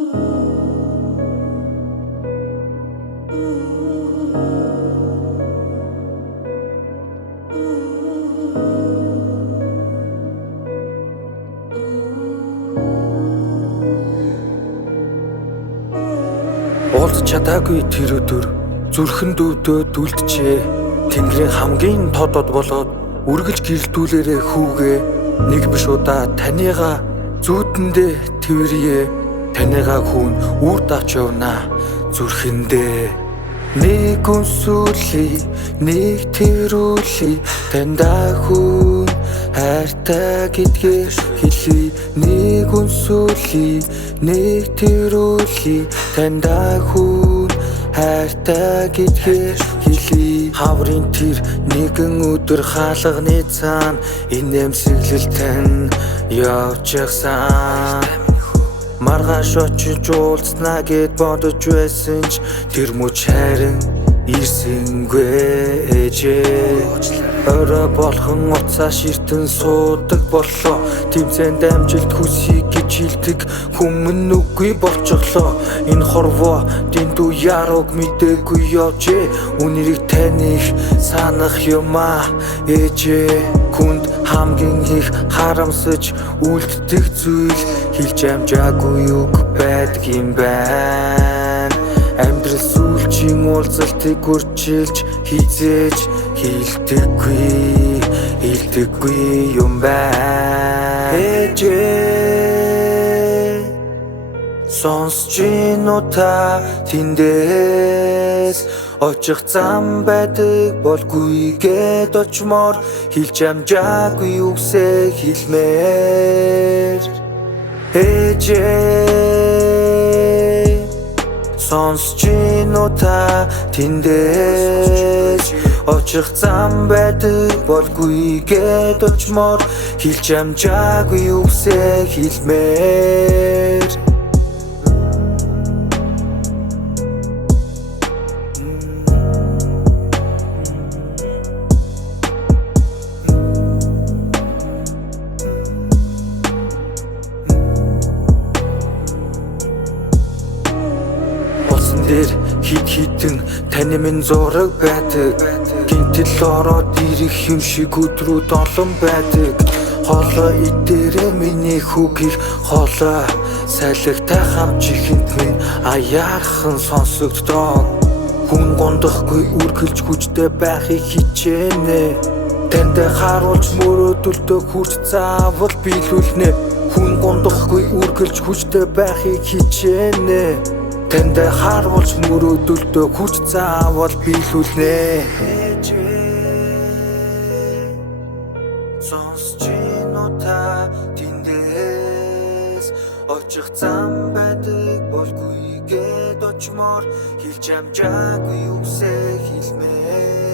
Уулз чадаагүй тэр өдөр зүрхэн дөвдөөд үлджээ. Тэнгэрийн хамгийн тодод болоод үргэлж гэрэлтүүлээрээ хүүгээ. Нэг биш удаа таныгаа зүүдэндээ твэрье. Таныгаа хүүн үр давч явна зүрхэндээ. Нэг үнсүлий, нэг тэрүүлий, тандаа хүүн хайртай гэдгээ хэлий. Нэг үнсүлий, нэг тэрүүлий, тандаа хүүн хайртай гэдгээ хэлий. Хаврын тэр нэгэн өдөр хаалганы цаана инээмсэглэлтэн явж явсан. Маргааш очиж уулзнаа гэд бодож байсан ч тэр мөч харин ирсэнгүй ээжээ. Орой болгон уцаа ширтэн суудаг боллоо. Тэмцээнд амжилт хүсье гэж хэлдэг хүмүн үгүй болчихлоо. Энэ хорвоо дэндүү ярууг мэдээгүй явжээ. Үнэрийг таних санах юмаа ээжээ. Хүнд хамгийн их харамсаж үлддэг зүйл хэлж амжаагүй үг байдаг юм байна. Амьдрал сүүлчийн уулзалтыг үржилж хизээж хэлдэггүй юм байна. Ээжээ сонсож гин үү та тэндээс очих зам байдаг болгүй гэд очмоор хэлж амжаагүй үгсээ хэлмээр. Ээжээ сонсож гин үү та тэндээс очих зам байдаг болгүй гэд очмоор хэлж амжаагүй үгсээ хэлмээр. Хит хитэн таны минь зураг байдаг. Гинтэл ороод ирэх юм шиг өдрүүд олон байдаг. Хоолой идээрээ миний хүүгийг хоолой салхитай хамж ихэнд минь аяархан сонсогддог. Хүн гондохгүй үргэлж хүчтэй байхыг хичээнэ. Танд харуулж мөрөөдөлтөө хүрч заавал биелүүлнэ. Хүн гондохгүй үргэлж хүчтэй байхыг хичээнэ. Танд харуулж мөрөөдөлтөө хүч заавал биелүүлнэ. Сонсож гин үү та тэндээс очих зам байдаг болгүй гэд очмоор хэлж амжаагүй үгсээ хэлмээр.